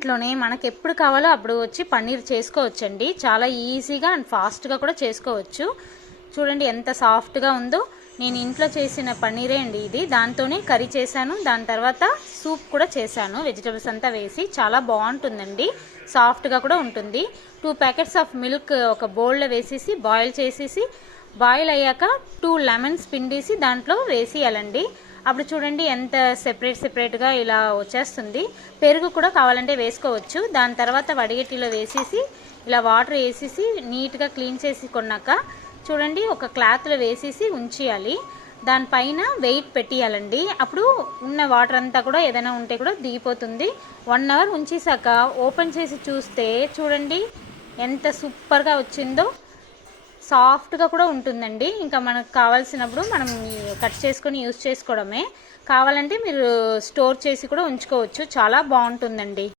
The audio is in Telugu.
ఇంట్లోనే మనకు ఎప్పుడు కావాలో అప్పుడు వచ్చి పన్నీర్ చేసుకోవచ్చండి. చాలా ఈజీగా అండ్ ఫాస్ట్గా కూడా చేసుకోవచ్చు. చూడండి ఎంత సాఫ్ట్గా ఉందో. నేను ఇంట్లో చేసిన పన్నీరే అండి ఇది. దాంతోనే కర్రీ చేశాను, దాని తర్వాత సూప్ కూడా చేశాను వెజిటబుల్స్ అంతా వేసి. చాలా బాగుంటుందండి, సాఫ్ట్గా కూడా ఉంటుంది. 2 ప్యాకెట్స్ ఆఫ్ మిల్క్ ఒక బౌల్లో వేసేసి బాయిల్ చేసేసి, బాయిల్ అయ్యాక 2 లెమన్స్ పిండేసి దాంట్లో వేసేయాలండి. అప్పుడు చూడండి ఎంత సెపరేట్గా ఇలా వచ్చేస్తుంది. పెరుగు కూడా కావాలంటే వేసుకోవచ్చు. దాని తర్వాత వడిగట్టిలో వేసేసి ఇలా వాటర్ వేసేసి నీట్గా క్లీన్ చేసి కొన్నాక చూడండి ఒక క్లాత్లో వేసేసి ఉంచేయాలి. దానిపైన వెయిట్ పెట్టేయాలండి. అప్పుడు ఉన్న వాటర్ అంతా కూడా ఏదైనా ఉంటే కూడా దిగిపోతుంది. 1 అవర్ ఉంచేసాక ఓపెన్ చేసి చూస్తే చూడండి ఎంత సూపర్గా వచ్చిందో. సాఫ్ట్గా కూడా ఉంటుందండి. ఇంకా మనకు కావాల్సినప్పుడు మనం కట్ చేసుకొని యూస్ చేసుకోవడమే. కావాలంటే మీరు స్టోర్ చేసి కూడా ఉంచుకోవచ్చు. చాలా బాగుంటుందండి.